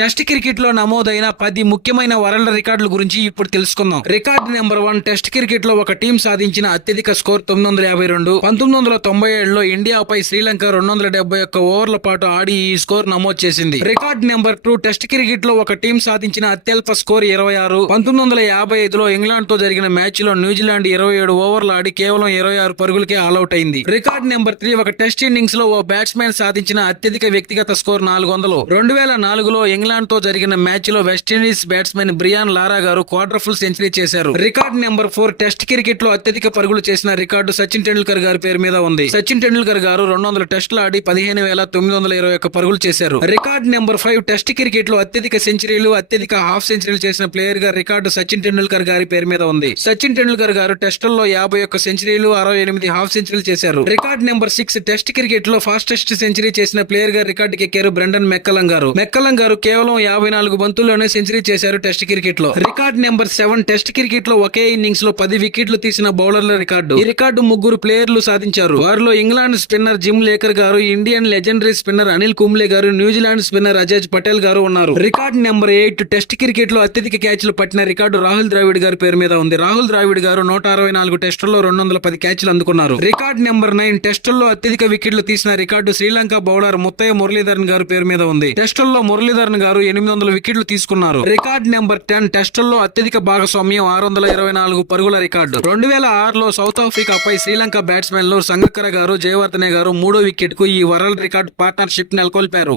Test cricket లో నమోదైన 10 ముఖ్యమైన వరల్డ్ రికార్డుల గురించి ఇప్పుడు తెలుసుకుందాం. Record number 1. టెస్ట్ క్రికెట్ లో ఒక టీం సాధించిన అత్యధిక స్కోర్ 952. 1997లో ఇండియాపై శ్రీలంక 271 ఓవర్ల పాటు ఆడి ఈ స్కోర్ నమోదు చేసింది. Record number 2. టెస్ట్ క్రికెట్ లో ఒక టీం సాధించిన అత్యల్ప స్కోర్ 26. 1955లో ఇంగ్లాండ్ తో జరిగిన మ్యాచ్ లో న్యూజిలాండ్ 27 ఓవర్లు ఆడి కేవలం 26 పరుగులకే ఆల్అౌట్ అయింది. Record number 3. ఒక టెస్ట్ ఇన్నింగ్స్ లో ఓ బ్యాట్స్మెన్ సాధించిన అత్యధిక వ్యక్తిగత స్కోర్ 400. 2004లో ఇంగ్లాండ్ తో జరిగిన మ్యాచ్ లో వెస్టిండీస్ బ్యాట్స్మెన్ బ్రియాన్ లారా గారు క్వార్టర్ ఫుల్ సెంచరీ చేశారు. Record number 4. టెస్ట్ క్రికెట్ లో అత్యధిక పరుగులు చేసిన రికార్డు సచిన్ టెండూల్కర్ గారి పేరు మీద ఉంది. సచిన్ టెండూల్కర్ గారు 200 టెస్టులు ఆడి 15,921 పరుగులు చేశారు. Record number 5. టెస్ట్ క్రికెట్ లో అత్యధిక సెంచరీలు, అత్యధిక హాఫ్ సెంచరీలు చేసిన ప్లేయర్ గా రికార్డు సచిన్ టెండూల్కర్ గారి పేరు మీద ఉంది. సచిన్ టెండూల్కర్ గారు టెస్టుల్లో 51 సెంచరీలు, 68 హాఫ్ సెంచరీలు చేశారు. Record number 6. టెస్ట్ క్రికెట్ లో ఫాస్టెస్ట్ సెంచరీ చేసిన ప్లేయర్ గా రికార్డుకి ఎక్కారు బ్రెండన్ మెక్కలం గారు. మెక్కలం గారు కేవలం 54 బంతుల్లోనే సెంచరీ చేశారు టెస్ట్ క్రికెట్ లో. Record number 7. టెస్ట్ క్రికెట్ లో ఒకే ఇన్నింగ్స్ లో 10 వికెట్లు తీసిన బౌలర్ల రికార్డు. ఈ రికార్డు 3 ప్లేయర్లు సాధించారు. వారిలో ఇంగ్లాండ్ స్పిన్నర్ జిమ్ లేకర్ గారు, Indian legendary spinner Anil Kumble గారు, న్యూజిలాండ్ స్పిన్నర్ అజయ్ పటేల్ గారు ఉన్నారు. Record number 8. టెస్ట్ క్రికెట్ లో అత్యధిక క్యాచ్లు పట్టిన రికార్డు రాహుల్ ద్రావిడ్ గారి పేరు మీద ఉంది. రాహుల్ ద్రావిడ్ గారు 164 టెస్టుల్లో 210 క్యాచ్లు అందుకున్నారు. Record number 9. టెస్టుల్లో అత్యధిక వికెట్లు తీసిన రికార్డు శ్రీలంక బౌలర్ ముత్తయ్య మురళీధరన్ గారి పేరు మీద ఉంది. టెస్టుల్లో మురళీధరన్ గారు 800 వికెట్లు తీసుకున్నారు. Record number 10. టెస్టుల్లో అత్యధిక భాగస్వామ్యం 624 పరుగుల రికార్డు. 2006లో సౌత్ ఆఫ్రికాపై శ్రీలంక బ్యాట్స్మెన్లు సంగక్కర గారు, జయవర్ధనే గారు 3వ వికెట్ కు ఈ వరల్డ్ రికార్డ్ పార్ట్నర్షిప్ నెలకొల్పారు.